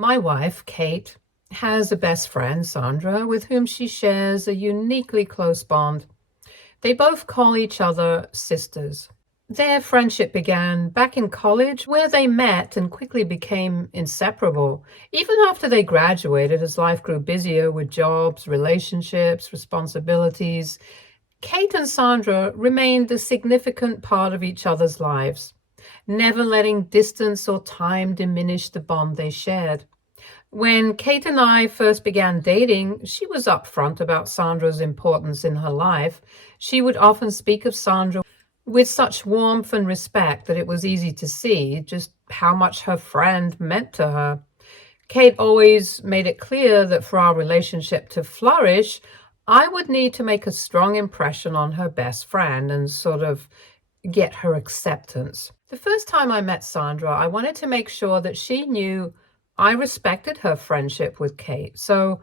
My wife, Kate, has a best friend, Sandra, with whom she shares a uniquely close bond. They both call each other sisters. Their friendship began back in college, where they met and quickly became inseparable. Even after they graduated, as life grew busier with jobs, relationships, responsibilities, Kate and Sandra remained a significant part of each other's lives, never letting distance or time diminish the bond they shared. When Kate and I first began dating, she was upfront about Sandra's importance in her life. She would often speak of Sandra with such warmth and respect that it was easy to see just how much her friend meant to her. Kate always made it clear that for our relationship to flourish, I would need to make a strong impression on her best friend and sort of get her acceptance. The first time I met Sandra, I wanted to make sure that she knew I respected her friendship with Kate. So,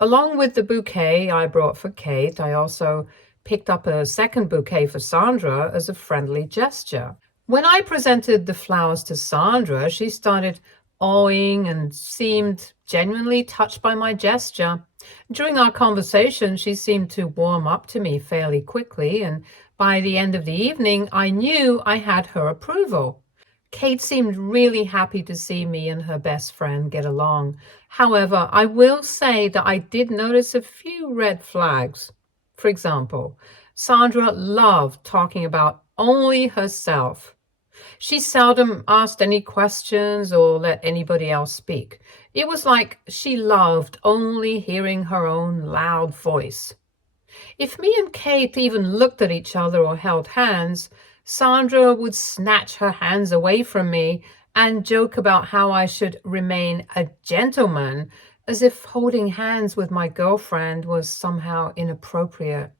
along with the bouquet I brought for Kate, I also picked up a second bouquet for Sandra as a friendly gesture. When I presented the flowers to Sandra, she started awing and seemed genuinely touched by my gesture. During our conversation, she seemed to warm up to me fairly quickly, and by the end of the evening, I knew I had her approval. Kate seemed really happy to see me and her best friend get along. However, I will say that I did notice a few red flags. For example, Sandra loved talking about only herself. She seldom asked any questions or let anybody else speak. It was like she loved only hearing her own loud voice. If me and Kate even looked at each other or held hands, Sandra would snatch her hands away from me and joke about how I should remain a gentleman, as if holding hands with my girlfriend was somehow inappropriate.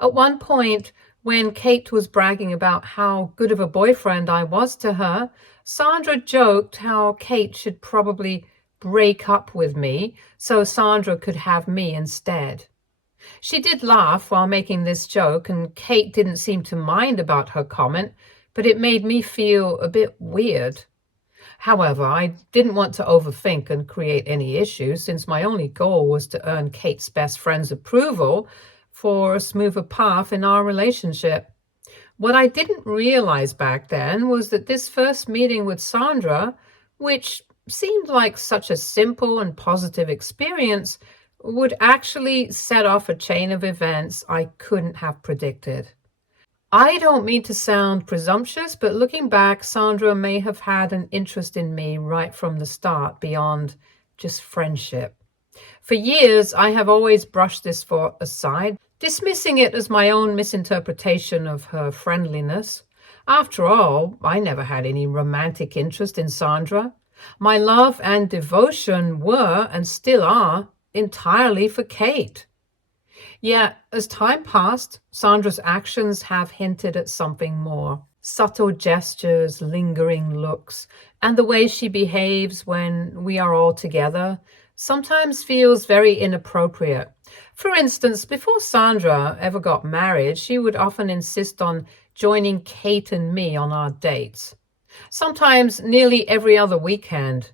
At one point, when Kate was bragging about how good of a boyfriend I was to her, Sandra joked how Kate should probably break up with me so Sandra could have me instead. She did laugh while making this joke, and Kate didn't seem to mind about her comment, but it made me feel a bit weird. However, I didn't want to overthink and create any issues, since my only goal was to earn Kate's best friend's approval for a smoother path in our relationship. What I didn't realize back then was that this first meeting with Sandra, which seemed like such a simple and positive experience, would actually set off a chain of events I couldn't have predicted. I don't mean to sound presumptuous, but looking back, Sandra may have had an interest in me right from the start beyond just friendship. For years, I have always brushed this thought aside, dismissing it as my own misinterpretation of her friendliness. After all, I never had any romantic interest in Sandra. My love and devotion were, and still are, entirely for Kate. Yet, as time passed, Sandra's actions have hinted at something more. Subtle gestures, lingering looks, and the way she behaves when we are all together sometimes feels very inappropriate. For instance, before Sandra ever got married, she would often insist on joining Kate and me on our dates. Sometimes nearly every other weekend.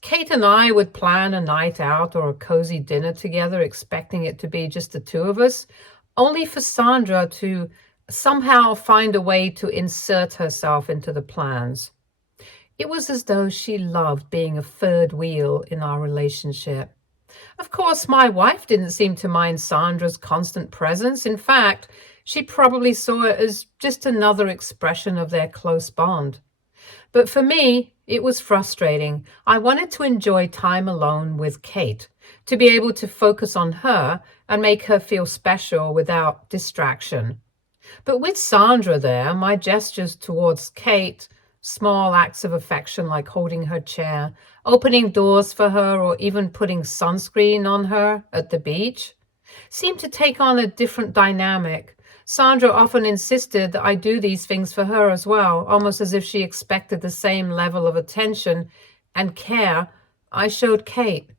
Kate and I would plan a night out or a cozy dinner together, expecting it to be just the two of us, only for Sandra to somehow find a way to insert herself into the plans. It was as though she loved being a third wheel in our relationship. Of course, my wife didn't seem to mind Sandra's constant presence. In fact, she probably saw it as just another expression of their close bond. But for me, it was frustrating. I wanted to enjoy time alone with Kate, to be able to focus on her and make her feel special without distraction. But with Sandra there, my gestures towards Kate, small acts of affection like holding her chair, opening doors for her, or even putting sunscreen on her at the beach, seemed to take on a different dynamic. Sandra often insisted that I do these things for her as well, almost as if she expected the same level of attention and care I showed Kate.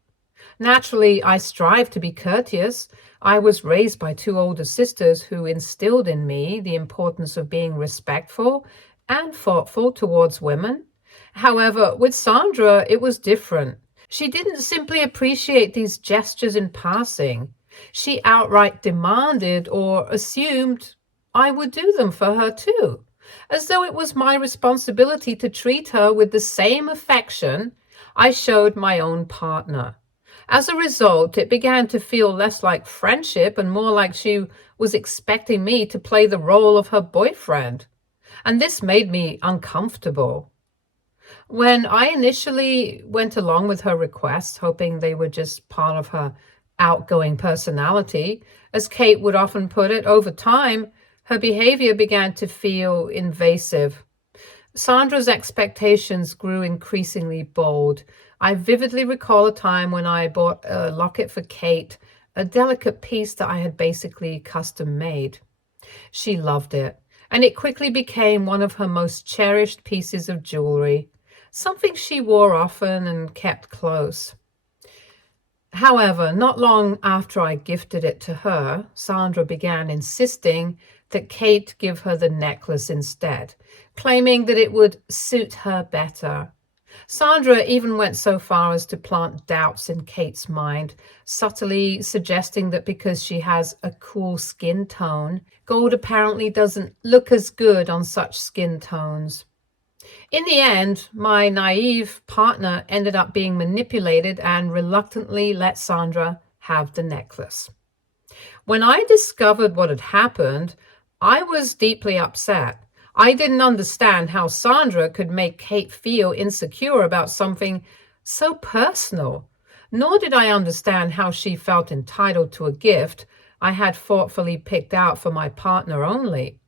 Naturally, I strive to be courteous. I was raised by two older sisters who instilled in me the importance of being respectful and thoughtful towards women. However, with Sandra, it was different. She didn't simply appreciate these gestures in passing. She outright demanded or assumed I would do them for her too, as though it was my responsibility to treat her with the same affection I showed my own partner. As a result, it began to feel less like friendship and more like she was expecting me to play the role of her boyfriend. And this made me uncomfortable. When I initially went along with her requests, hoping they were just part of her outgoing personality, as Kate would often put it, over time, her behavior began to feel invasive. Sandra's expectations grew increasingly bold. I vividly recall a time when I bought a locket for Kate, a delicate piece that I had basically custom made. She loved it, and it quickly became one of her most cherished pieces of jewelry, something she wore often and kept close. However, not long after I gifted it to her, Sandra began insisting that Kate give her the necklace instead, claiming that it would suit her better. Sandra even went so far as to plant doubts in Kate's mind, subtly suggesting that because she has a cool skin tone, gold apparently doesn't look as good on such skin tones. In the end, my naive partner ended up being manipulated and reluctantly let Sandra have the necklace. When I discovered what had happened, I was deeply upset. I didn't understand how Sandra could make Kate feel insecure about something so personal, nor did I understand how she felt entitled to a gift I had thoughtfully picked out for my partner only.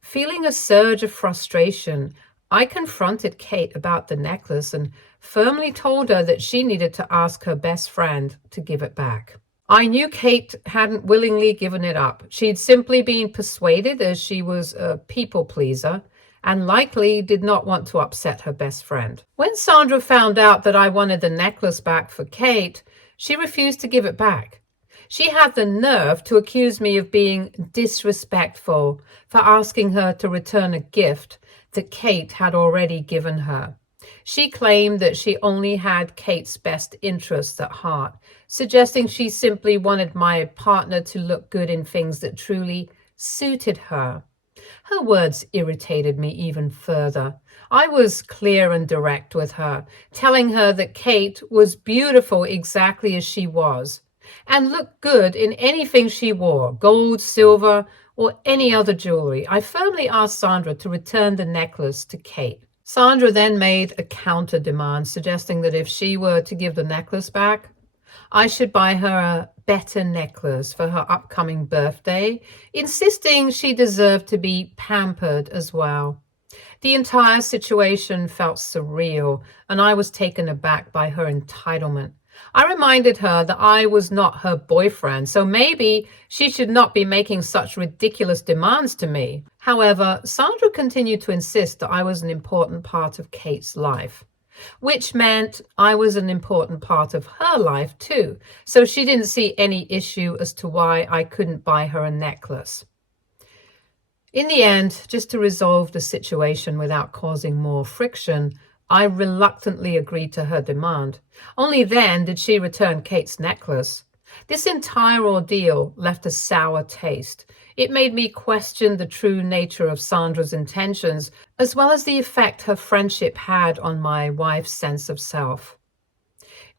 Feeling a surge of frustration, I confronted Kate about the necklace and firmly told her that she needed to ask her best friend to give it back. I knew Kate hadn't willingly given it up. She'd simply been persuaded, as she was a people pleaser and likely did not want to upset her best friend. When Sandra found out that I wanted the necklace back for Kate, she refused to give it back. She had the nerve to accuse me of being disrespectful for asking her to return a gift that Kate had already given her. She claimed that she only had Kate's best interests at heart, suggesting she simply wanted my partner to look good in things that truly suited her. Her words irritated me even further. I was clear and direct with her, telling her that Kate was beautiful exactly as she was, and looked good in anything she wore, gold, silver, or any other jewelry. I firmly asked Sandra to return the necklace to Kate. Sandra then made a counter demand, suggesting that if she were to give the necklace back, I should buy her a better necklace for her upcoming birthday, insisting she deserved to be pampered as well. The entire situation felt surreal, and I was taken aback by her entitlement. I reminded her that I was not her boyfriend, so maybe she should not be making such ridiculous demands to me. However, Sandra continued to insist that I was an important part of Kate's life, which meant I was an important part of her life too, so she didn't see any issue as to why I couldn't buy her a necklace. In the end, just to resolve the situation without causing more friction, I reluctantly agreed to her demand. Only then did she return Kate's necklace. This entire ordeal left a sour taste. It made me question the true nature of Sandra's intentions, as well as the effect her friendship had on my wife's sense of self.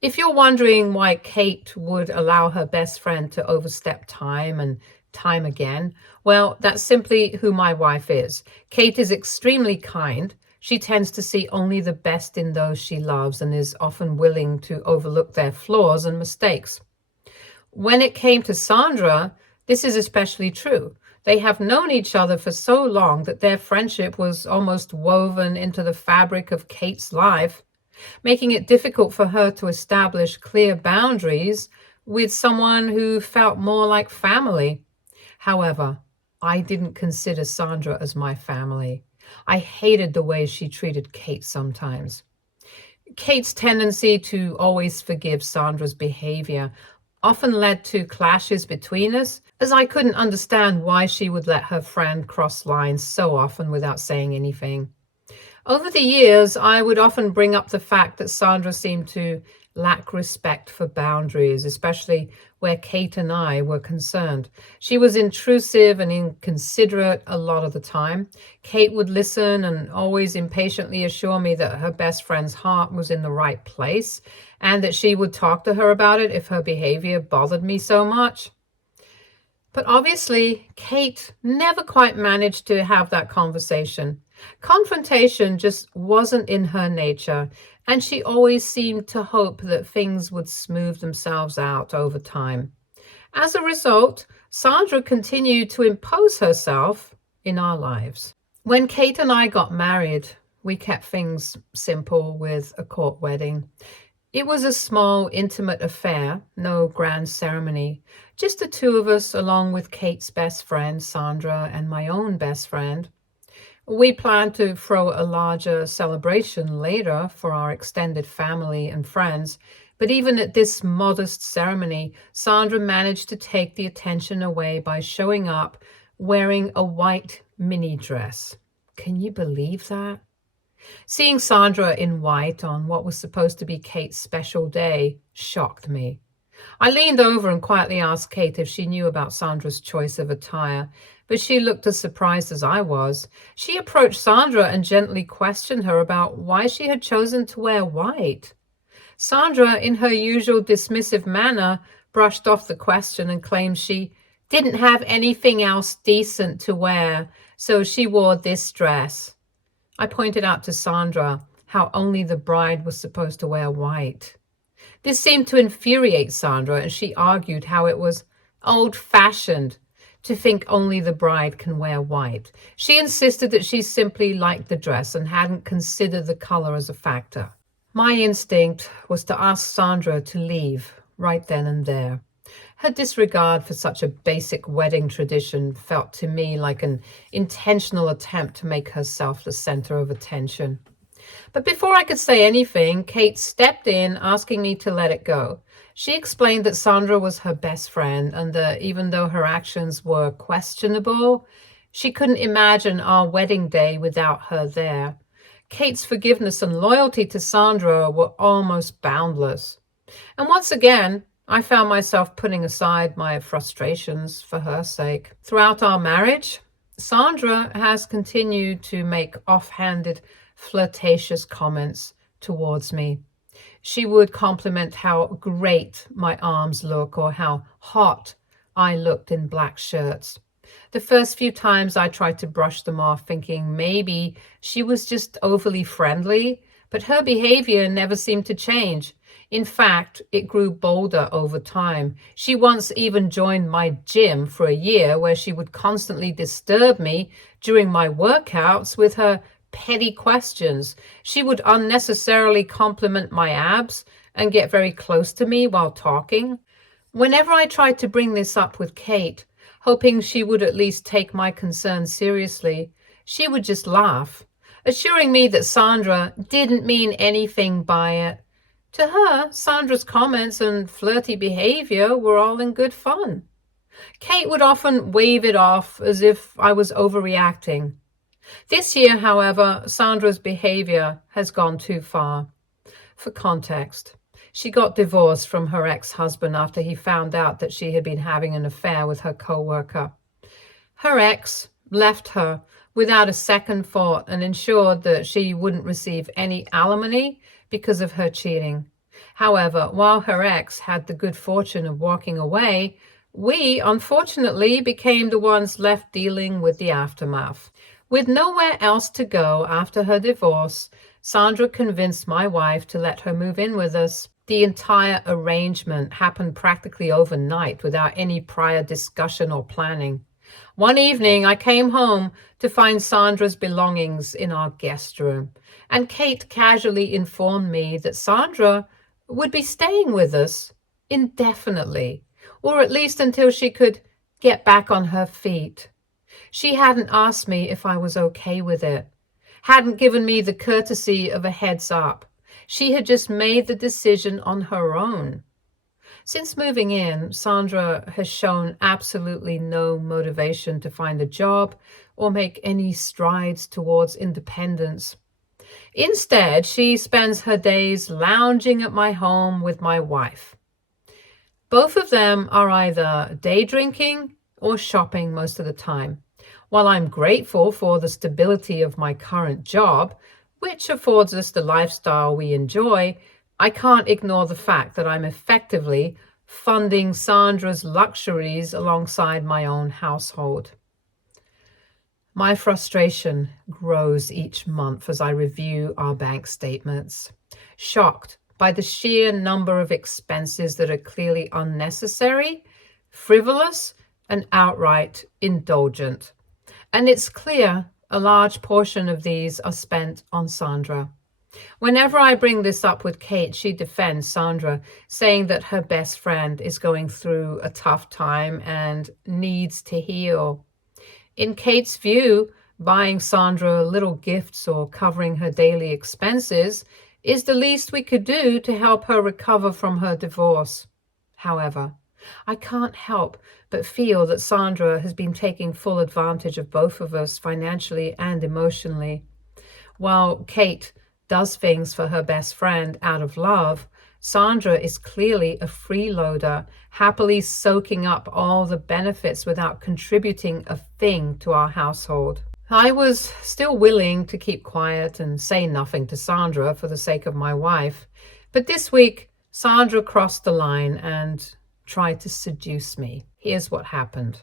If you're wondering why Kate would allow her best friend to overstep time and time again, well, that's simply who my wife is. Kate is extremely kind. She tends to see only the best in those she loves and is often willing to overlook their flaws and mistakes. When it came to Sandra, this is especially true. They have known each other for so long that their friendship was almost woven into the fabric of Kate's life, making it difficult for her to establish clear boundaries with someone who felt more like family. However, I didn't consider Sandra as my family. I hated the way she treated Kate sometimes. Kate's tendency to always forgive Sandra's behavior often led to clashes between us, as I couldn't understand why she would let her friend cross lines so often without saying anything. Over the years, I would often bring up the fact that Sandra seemed to lack respect for boundaries, especially where Kate and I were concerned. She was intrusive and inconsiderate a lot of the time. Kate would listen and always impatiently assure me that her best friend's heart was in the right place and that she would talk to her about it if her behavior bothered me so much. But obviously, Kate never quite managed to have that conversation. Confrontation just wasn't in her nature, and she always seemed to hope that things would smooth themselves out over time. As a result, Sandra continued to impose herself in our lives. When Kate and I got married, we kept things simple with a court wedding. It was a small, intimate affair, no grand ceremony, just the two of us along with Kate's best friend, Sandra, and my own best friend. We planned to throw a larger celebration later for our extended family and friends, but even at this modest ceremony, Sandra managed to take the attention away by showing up wearing a white mini dress. Can you believe that? Seeing Sandra in white on what was supposed to be Kate's special day shocked me. I leaned over and quietly asked Kate if she knew about Sandra's choice of attire, but she looked as surprised as I was. She approached Sandra and gently questioned her about why she had chosen to wear white. Sandra, in her usual dismissive manner, brushed off the question and claimed she didn't have anything else decent to wear, so she wore this dress. I pointed out to Sandra how only the bride was supposed to wear white. This seemed to infuriate Sandra, and she argued how it was old-fashioned to think only the bride can wear white. She insisted that she simply liked the dress and hadn't considered the color as a factor. My instinct was to ask Sandra to leave right then and there. Her disregard for such a basic wedding tradition felt to me like an intentional attempt to make herself the center of attention. But before I could say anything, Kate stepped in, asking me to let it go. She explained that Sandra was her best friend and that even though her actions were questionable, she couldn't imagine our wedding day without her there. Kate's forgiveness and loyalty to Sandra were almost boundless. And once again, I found myself putting aside my frustrations for her sake. Throughout our marriage, Sandra has continued to make offhanded, flirtatious comments towards me. She would compliment how great my arms look or how hot I looked in black shirts. The first few times I tried to brush them off, thinking maybe she was just overly friendly, but her behavior never seemed to change. In fact, it grew bolder over time. She once even joined my gym for a year, where she would constantly disturb me during my workouts with her petty questions. She would unnecessarily compliment my abs and get very close to me while talking. Whenever I tried to bring this up with Kate, hoping she would at least take my concerns seriously, she would just laugh, assuring me that Sandra didn't mean anything by it. To her, Sandra's comments and flirty behavior were all in good fun. Kate would often wave it off as if I was overreacting. This year, however, Sandra's behavior has gone too far. For context, she got divorced from her ex-husband after he found out that she had been having an affair with her co-worker. Her ex left her without a second thought and ensured that she wouldn't receive any alimony because of her cheating. However, while her ex had the good fortune of walking away, we, unfortunately, became the ones left dealing with the aftermath. With nowhere else to go after her divorce, Sandra convinced my wife to let her move in with us. The entire arrangement happened practically overnight without any prior discussion or planning. One evening, I came home to find Sandra's belongings in our guest room, and Kate casually informed me that Sandra would be staying with us indefinitely, or at least until she could get back on her feet. She hadn't asked me if I was okay with it, hadn't given me the courtesy of a heads up. She had just made the decision on her own. Since moving in, Sandra has shown absolutely no motivation to find a job or make any strides towards independence. Instead, she spends her days lounging at my home with my wife. Both of them are either day drinking or shopping most of the time. While I'm grateful for the stability of my current job, which affords us the lifestyle we enjoy, I can't ignore the fact that I'm effectively funding Sandra's luxuries alongside my own household. My frustration grows each month as I review our bank statements, shocked by the sheer number of expenses that are clearly unnecessary, frivolous, and outright indulgent. And it's clear a large portion of these are spent on Sandra. Whenever I bring this up with Kate, she defends Sandra, saying that her best friend is going through a tough time and needs to heal. In Kate's view, buying Sandra little gifts or covering her daily expenses is the least we could do to help her recover from her divorce. However, I can't help but feel that Sandra has been taking full advantage of both of us financially and emotionally. While Kate does things for her best friend out of love, Sandra is clearly a freeloader, happily soaking up all the benefits without contributing a thing to our household. I was still willing to keep quiet and say nothing to Sandra for the sake of my wife, but this week Sandra crossed the line and tried to seduce me. Here's what happened.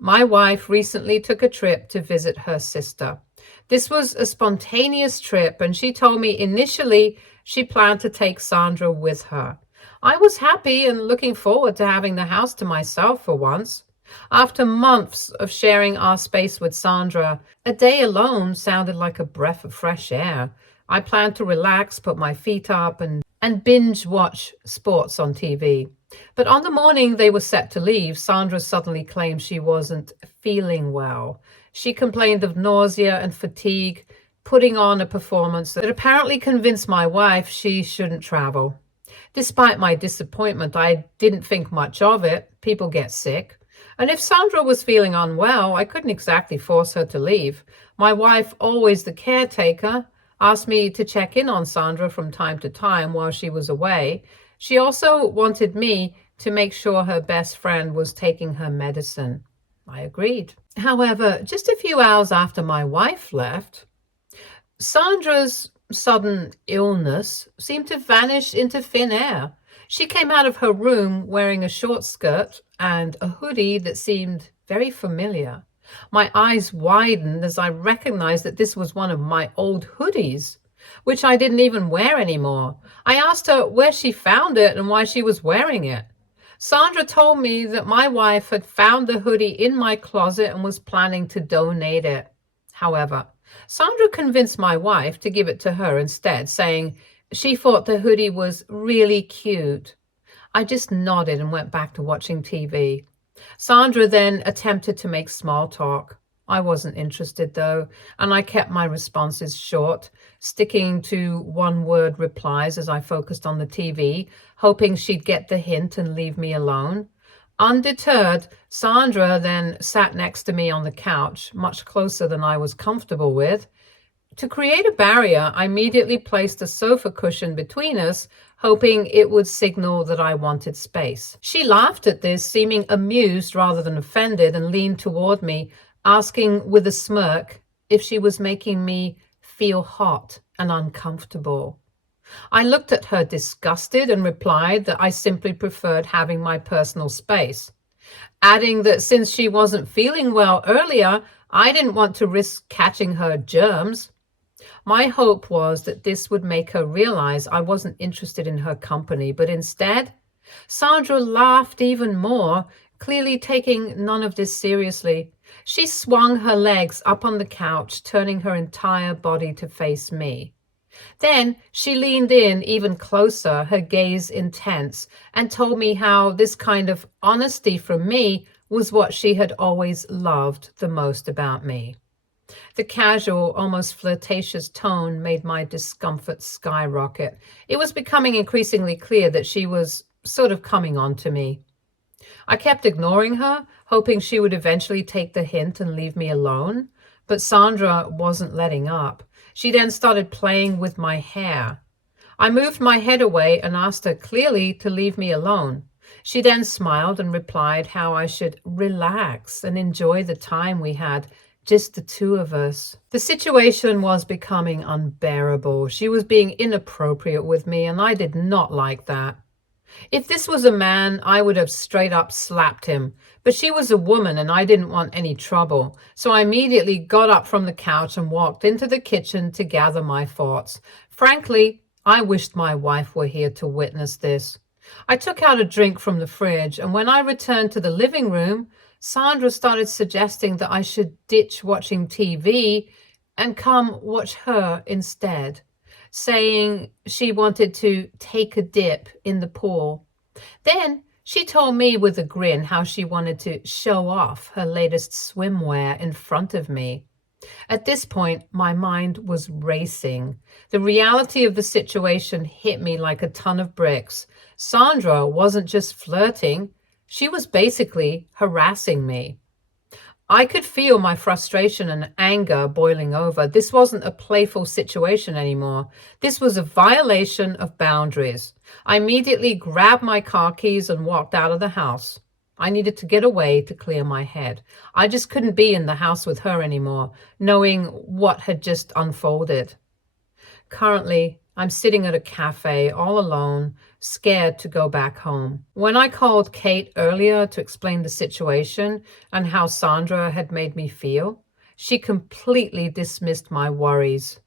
My wife recently took a trip to visit her sister. This was a spontaneous trip, and she told me initially she planned to take Sandra with her. I was happy and looking forward to having the house to myself for once. After months of sharing our space with Sandra, a day alone sounded like a breath of fresh air. I planned to relax, put my feet up, and binge watch sports on TV. But on the morning they were set to leave, Sandra suddenly claimed she wasn't feeling well. She complained of nausea and fatigue, putting on a performance that apparently convinced my wife she shouldn't travel. Despite my disappointment, I didn't think much of it. People get sick. And if Sandra was feeling unwell, I couldn't exactly force her to leave. My wife, always the caretaker, asked me to check in on Sandra from time to time while she was away. She also wanted me to make sure her best friend was taking her medicine. I agreed. However, just a few hours after my wife left, Sandra's sudden illness seemed to vanish into thin air. She came out of her room wearing a short skirt and a hoodie that seemed very familiar. My eyes widened as I recognized that this was one of my old hoodies, which I didn't even wear anymore. I asked her where she found it and why she was wearing it. Sandra told me that my wife had found the hoodie in my closet and was planning to donate it. However, Sandra convinced my wife to give it to her instead, saying she thought the hoodie was really cute. I just nodded and went back to watching TV. Sandra then attempted to make small talk. I wasn't interested though, and I kept my responses short, sticking to one-word replies as I focused on the TV, hoping she'd get the hint and leave me alone. Undeterred, Sandra then sat next to me on the couch, much closer than I was comfortable with. To create a barrier, I immediately placed a sofa cushion between us, hoping it would signal that I wanted space. She laughed at this, seeming amused rather than offended, and leaned toward me, asking with a smirk if she was making me feel hot and uncomfortable. I looked at her disgusted and replied that I simply preferred having my personal space, adding that since she wasn't feeling well earlier, I didn't want to risk catching her germs. My hope was that this would make her realize I wasn't interested in her company, but instead, Sandra laughed even more, clearly taking none of this seriously. She swung her legs up on the couch, turning her entire body to face me. Then she leaned in even closer, her gaze intense, and told me how this kind of honesty from me was what she had always loved the most about me. The casual, almost flirtatious tone made my discomfort skyrocket. It was becoming increasingly clear that she was sort of coming on to me. I kept ignoring her, hoping she would eventually take the hint and leave me alone. But Sandra wasn't letting up. She then started playing with my hair. I moved my head away and asked her clearly to leave me alone. She then smiled and replied how I should relax and enjoy the time we had, just the two of us. The situation was becoming unbearable. She was being inappropriate with me, and I did not like that. If this was a man, I would have straight up slapped him. But she was a woman and I didn't want any trouble. So I immediately got up from the couch and walked into the kitchen to gather my thoughts. Frankly, I wished my wife were here to witness this. I took out a drink from the fridge, and when I returned to the living room, Sandra started suggesting that I should ditch watching TV and come watch her instead, saying she wanted to take a dip in the pool. Then she told me with a grin how she wanted to show off her latest swimwear in front of me. At this point, my mind was racing. The reality of the situation hit me like a ton of bricks. Sandra wasn't just flirting, she was basically harassing me. I could feel my frustration and anger boiling over. This wasn't a playful situation anymore. This was a violation of boundaries. I immediately grabbed my car keys and walked out of the house. I needed to get away to clear my head. I just couldn't be in the house with her anymore, knowing what had just unfolded. Currently, I'm sitting at a cafe all alone, scared to go back home. When I called Kate earlier to explain the situation and how Sandra had made me feel, she completely dismissed my worries.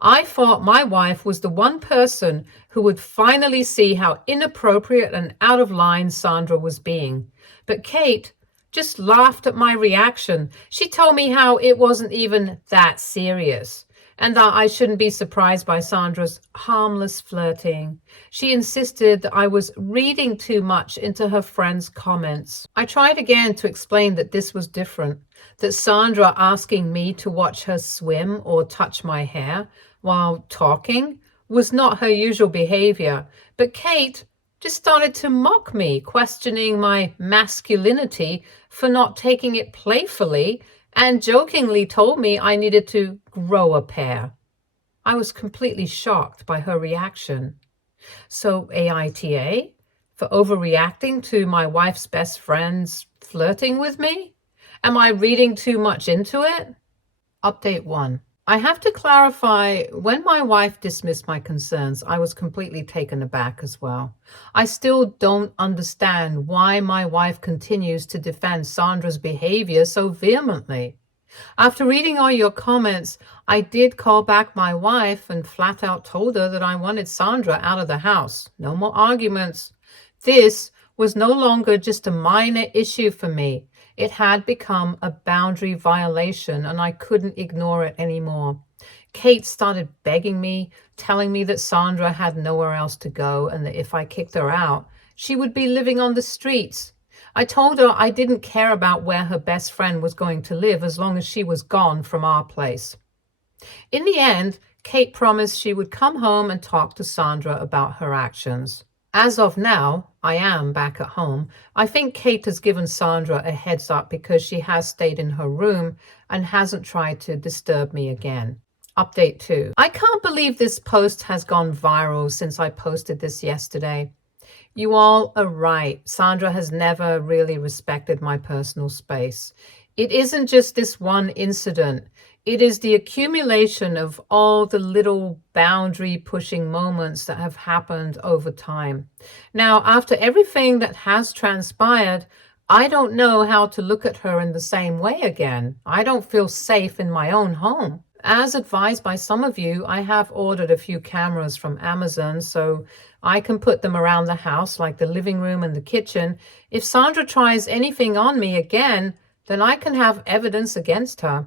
I thought my wife was the one person who would finally see how inappropriate and out of line Sandra was being. But Kate just laughed at my reaction. She told me how it wasn't even that serious, and that I shouldn't be surprised by Sandra's harmless flirting. She insisted that I was reading too much into her friend's comments. I tried again to explain that this was different, that Sandra asking me to watch her swim or touch my hair while talking was not her usual behavior. But Kate just started to mock me, questioning my masculinity for not taking it playfully, and jokingly told me I needed to grow a pair. I was completely shocked by her reaction. So AITA for overreacting to my wife's best friend's flirting with me? Am I reading too much into it? Update 1. I have to clarify, when my wife dismissed my concerns, I was completely taken aback as well. I still don't understand why my wife continues to defend Sandra's behavior so vehemently. After reading all your comments, I did call back my wife and flat out told her that I wanted Sandra out of the house. No more arguments. This was no longer just a minor issue for me. It had become a boundary violation, and I couldn't ignore it anymore. Kate started begging me, telling me that Sandra had nowhere else to go and that if I kicked her out, she would be living on the streets. I told her I didn't care about where her best friend was going to live as long as she was gone from our place. In the end, Kate promised she would come home and talk to Sandra about her actions. As of now, I am back at home. I think Kate has given Sandra a heads up because she has stayed in her room and hasn't tried to disturb me again. Update 2. I can't believe this post has gone viral since I posted this yesterday. You all are right. Sandra has never really respected my personal space. It isn't just this one incident. It is the accumulation of all the little boundary-pushing moments that have happened over time. Now, after everything that has transpired, I don't know how to look at her in the same way again. I don't feel safe in my own home. As advised by some of you, I have ordered a few cameras from Amazon so I can put them around the house, like the living room and the kitchen. If Sandra tries anything on me again, then I can have evidence against her.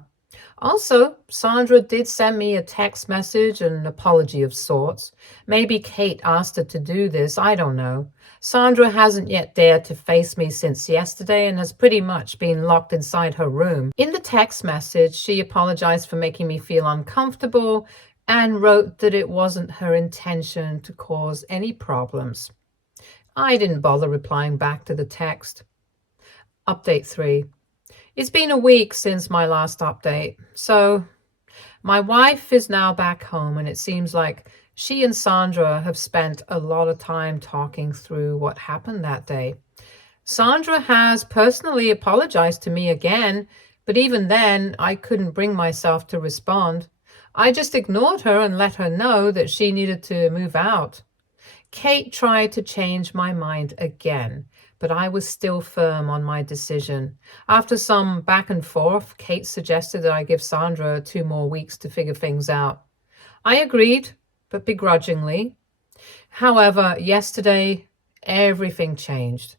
Also, Sandra did send me a text message and an apology of sorts. Maybe Kate asked her to do this, I don't know. Sandra hasn't yet dared to face me since yesterday and has pretty much been locked inside her room. In the text message, she apologized for making me feel uncomfortable and wrote that it wasn't her intention to cause any problems. I didn't bother replying back to the text. Update 3. It's been a week since my last update, so My wife is now back home, and it seems like she and Sandra have spent a lot of time talking through what happened that day. Sandra has personally apologized to me again, but even then, I couldn't bring myself to respond. I just ignored her and let her know that she needed to move out. Kate tried to change my mind again, but I was still firm on my decision. After some back and forth, Kate suggested that I give Sandra 2 more weeks to figure things out. I agreed, but begrudgingly. However, yesterday, everything changed.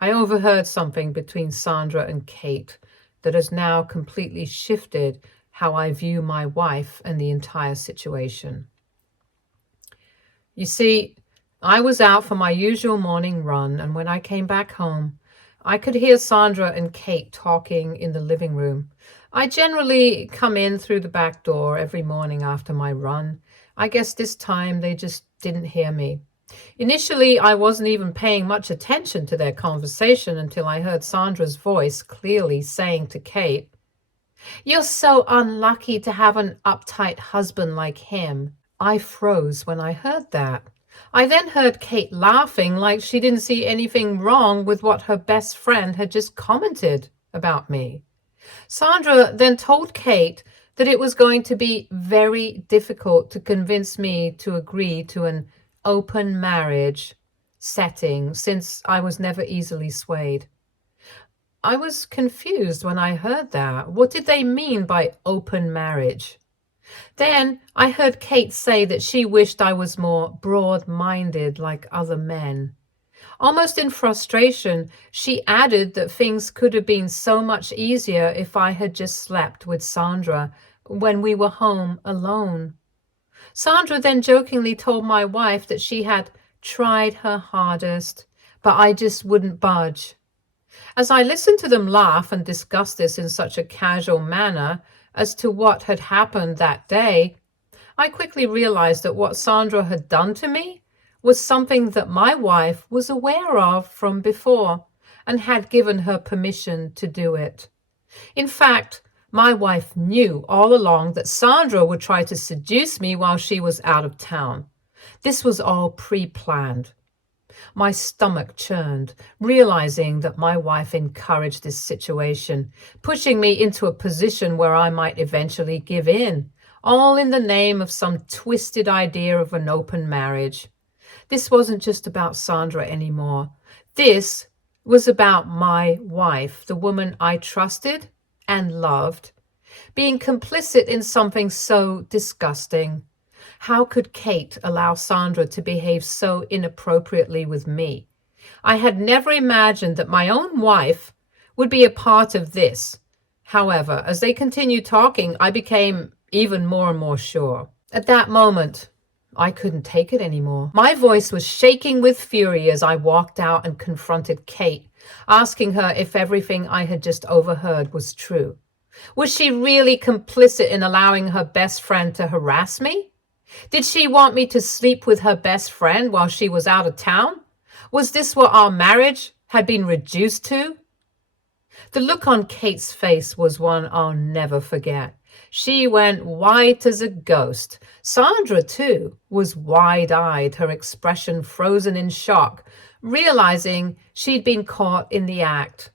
I overheard something between Sandra and Kate that has now completely shifted how I view my wife and the entire situation. You see, I was out for my usual morning run, and when I came back home, I could hear Sandra and Kate talking in the living room. I generally come in through the back door every morning after my run. I guess this time they just didn't hear me. Initially, I wasn't even paying much attention to their conversation until I heard Sandra's voice clearly saying to Kate, "You're so unlucky to have an uptight husband like him." I froze when I heard that. I then heard Kate laughing like she didn't see anything wrong with what her best friend had just commented about me. Sandra then told Kate that it was going to be very difficult to convince me to agree to an open marriage setting since I was never easily swayed. I was confused when I heard that. What did they mean by open marriage? Then I heard Kate say that she wished I was more broad-minded like other men. Almost in frustration, she added that things could have been so much easier if I had just slept with Sandra when we were home alone. Sandra then jokingly told my wife that she had tried her hardest, but I just wouldn't budge. As I listened to them laugh and discuss this in such a casual manner as to what had happened that day, I quickly realized that what Sandra had done to me was something that my wife was aware of from before and had given her permission to do it. In fact, my wife knew all along that Sandra would try to seduce me while she was out of town. This was all pre-planned. My stomach churned, realizing that my wife encouraged this situation, pushing me into a position where I might eventually give in, all in the name of some twisted idea of an open marriage. This wasn't just about Sandra anymore. This was about my wife, the woman I trusted and loved, being complicit in something so disgusting. How could Kate allow Sandra to behave so inappropriately with me? I had never imagined that my own wife would be a part of this. However, as they continued talking, I became even more and more sure. At that moment, I couldn't take it anymore. My voice was shaking with fury as I walked out and confronted Kate, asking her if everything I had just overheard was true. Was she really complicit in allowing her best friend to harass me? Did she want me to sleep with her best friend while she was out of town? Was this what our marriage had been reduced to? The look on Kate's face was one I'll never forget. She went white as a ghost. Sandra, too, was wide-eyed, her expression frozen in shock, realizing she'd been caught in the act.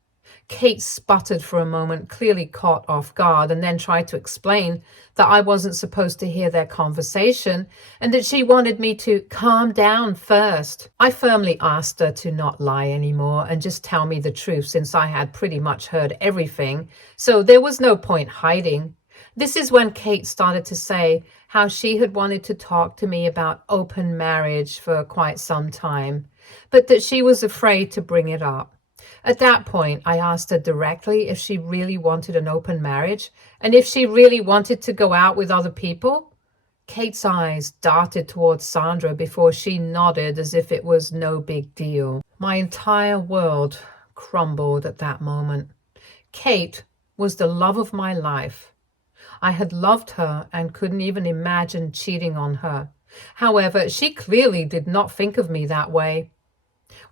Kate sputtered for a moment, clearly caught off guard, and then tried to explain that I wasn't supposed to hear their conversation and that she wanted me to calm down first. I firmly asked her to not lie anymore and just tell me the truth, since I had pretty much heard everything, so there was no point hiding. This is when Kate started to say how she had wanted to talk to me about open marriage for quite some time, but that she was afraid to bring it up. At that point, I asked her directly if she really wanted an open marriage and if she really wanted to go out with other people. Kate's eyes darted towards Sandra before she nodded as if it was no big deal. My entire world crumbled at that moment. Kate was the love of my life. I had loved her and couldn't even imagine cheating on her. However, she clearly did not think of me that way.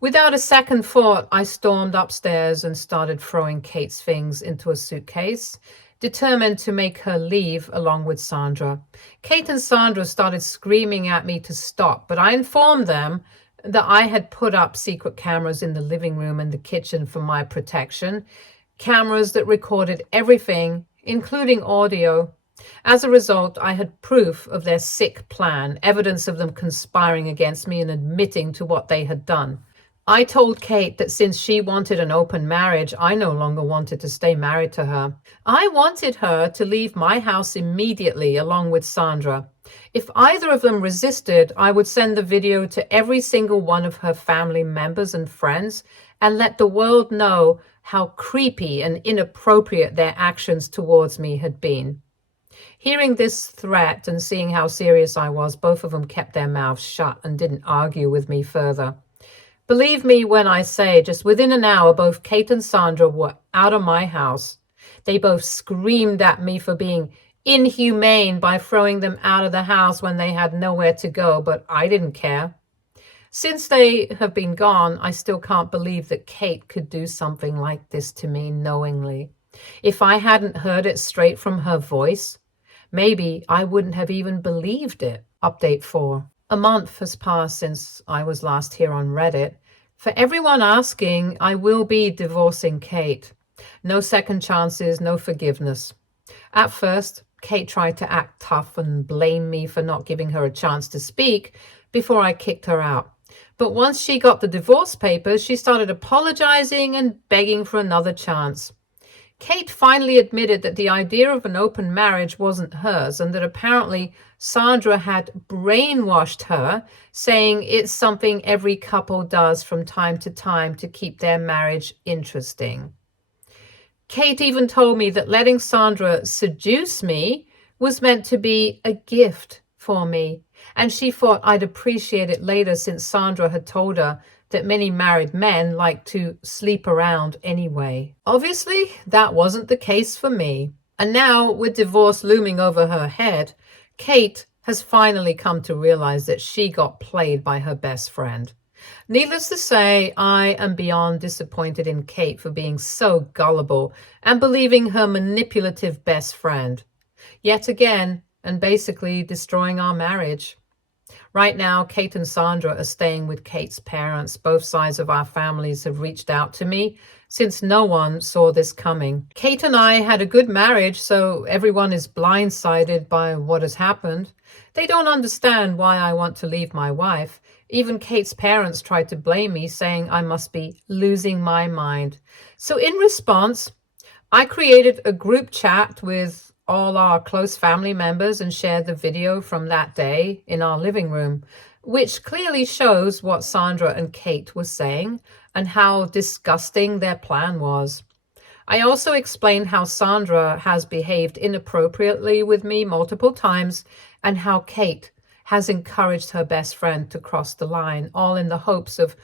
Without a second thought, I stormed upstairs and started throwing Kate's things into a suitcase. determined to make her leave along with Sandra. Kate and Sandra started screaming at me to stop, but I informed them that I had put up secret cameras in the living room and the kitchen for my protection, cameras that recorded everything, including audio. As a result, I had proof of their sick plan, evidence of them conspiring against me and admitting to what they had done. I told Kate that since she wanted an open marriage, I no longer wanted to stay married to her. I wanted her to leave my house immediately along with Sandra. If either of them resisted, I would send the video to every single one of her family members and friends and let the world know how creepy and inappropriate their actions towards me had been. Hearing this threat and seeing how serious I was, both of them kept their mouths shut and didn't argue with me further. Believe me when I say, just within an hour, both Kate and Sandra were out of my house. They both screamed at me for being inhumane by throwing them out of the house when they had nowhere to go, but I didn't care. Since they have been gone, I still can't believe that Kate could do something like this to me knowingly. If I hadn't heard it straight from her voice, maybe I wouldn't have even believed it. Update 4. A month has passed since I was last here on Reddit. For everyone asking, I will be divorcing Kate. No second chances, no forgiveness. At first, Kate tried to act tough and blame me for not giving her a chance to speak before I kicked her out. But once she got the divorce papers, she started apologizing and begging for another chance. Kate finally admitted that the idea of an open marriage wasn't hers and that apparently Sandra had brainwashed her, saying it's something every couple does from time to time to keep their marriage interesting. Kate even told me that letting Sandra seduce me was meant to be a gift for me, and she thought I'd appreciate it later since Sandra had told her that many married men like to sleep around anyway. Obviously, that wasn't the case for me. And now, with divorce looming over her head, Kate has finally come to realize that she got played by her best friend. Needless to say, I am beyond disappointed in Kate for being so gullible and believing her manipulative best friend. Yet again, and basically destroying our marriage. Right now, Kate and Sandra are staying with Kate's parents. Both sides of our families have reached out to me since no one saw this coming. Kate and I had a good marriage, so everyone is blindsided by what has happened. They don't understand why I want to leave my wife. Even Kate's parents tried to blame me, saying I must be losing my mind. So in response, I created a group chat with all our close family members and shared the video from that day in our living room, which clearly shows what Sandra and Kate were saying and how disgusting their plan was. I also explained how Sandra has behaved inappropriately with me multiple times and how Kate has encouraged her best friend to cross the line, all in the hopes of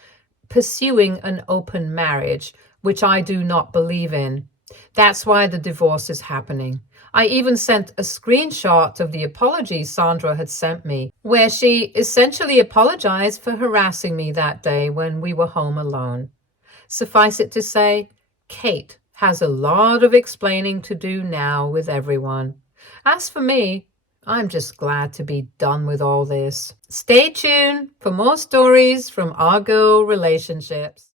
pursuing an open marriage, which I do not believe in. That's why the divorce is happening. I even sent a screenshot of the apology Sandra had sent me, where she essentially apologized for harassing me that day when we were home alone. Suffice it to say, Kate has a lot of explaining to do now with everyone. As for me, I'm just glad to be done with all this. Stay tuned for more stories from our girl relationships.